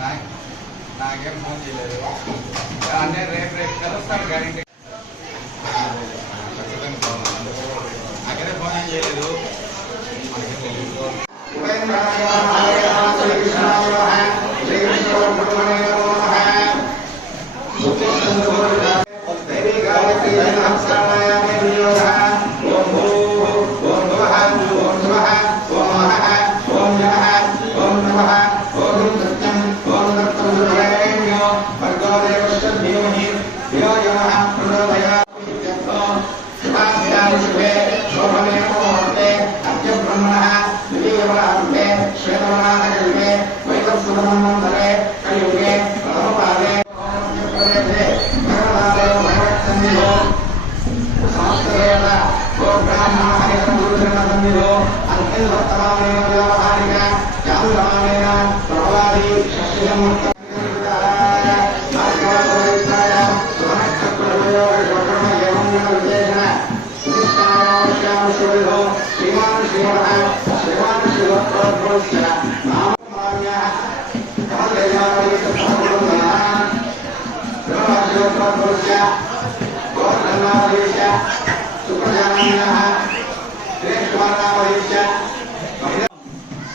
నాకేం ఫోన్ చేయలేదు. అన్నీ రేపు కలుస్తాను గ్యారెంటీ. నాకైతే ఫోన్ ఏం చేయలేదు.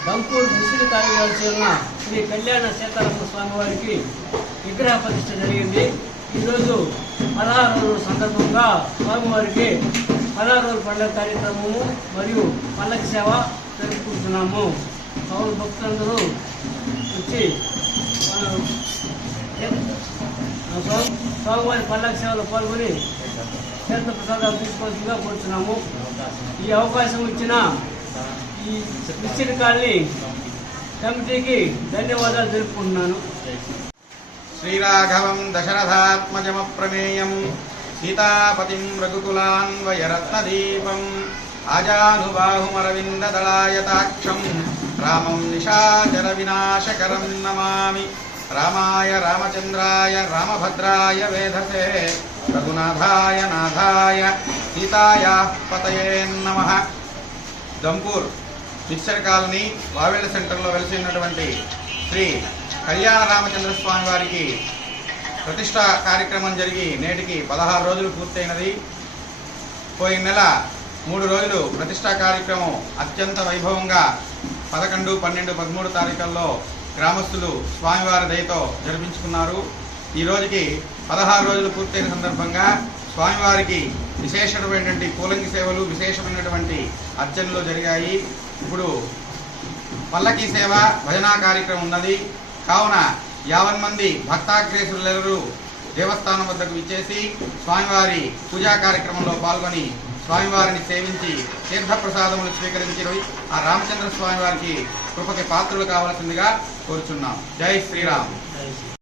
దంపూర్ మిశ్రీ కార్యదర్శి ఉన్న శ్రీ కళ్యాణ సీతారామ స్వామి వారికి విగ్రహ ప్రతిష్ఠ జరిగింది. ఈరోజు 16 రోజుల సందర్భంగా స్వామివారికి 16 రోజుల పండుగ కార్యక్రమము మరియు పల్లకి సేవ జరుపుకుంటున్నాము. పౌరు భక్తులందరూ వచ్చి స్వామివారి పల్లకి సేవలో పాల్గొని తీర్థ ప్రసాదాలు తీసుకోవాల్సిందిగా కోరుతున్నాము. ఈ అవకాశం ఇచ్చిన ఈ మిశ్రీ కాలనీ కమిటీకి ధన్యవాదాలు తెలుపుకుంటున్నాను. శ్రీరాఘవం దశరథాత్మజమప్రమేయం సీతాపతిం రఘుకులాన్వయరత్నదీపం ఆజానుబాహుమరవిందదళాయతాక్షం రామం నిశాచర వినాశకరం నమామి. రామాయ రామచంద్రాయ రామభద్రాయ వేధసే రఘునాథాయ నాథాయ సీతాయాః పతయే నమః. దంపూర్ మిక్చర్ కాలనీ వావెళ్ళ సెంటర్లో వెలిసి ఉన్నటువంటి శ్రీ కళ్యాణ రామచంద్ర స్వామి వారికి ప్రతిష్ట కార్యక్రమం జరిగి నేటికి 16 రోజులు పూర్తయినది. పోయిన నెల 3 రోజులు ప్రతిష్టా కార్యక్రమం అత్యంత వైభవంగా 11, 12, 13 తారీఖుల్లో గ్రామస్తులు స్వామివారి దయతో జరిపించుకున్నారు. ఈ రోజుకి 16 రోజులు పూర్తయిన సందర్భంగా స్వామివారికి విశేషమైనటువంటి పూలంగి సేవలు, విశేషమైనటువంటి అర్చనలు జరిగాయి. ఇప్పుడు పల్లకీ సేవ, భజనా కార్యక్రమం ఉన్నది. కావున 50 మంది భక్తాగ్రేసులెవరూ దేవస్థానం వద్దకు విచ్చేసి స్వామివారి పూజా కార్యక్రమంలో పాల్గొని స్వామివారిని సేవించి తీర్థప్రసాదములు స్వీకరించి ఆ రామచంద్ర స్వామి వారికి కృపకి పాత్రలు కావాల్సిందిగా కోరుచున్నాం. జై శ్రీరామ్.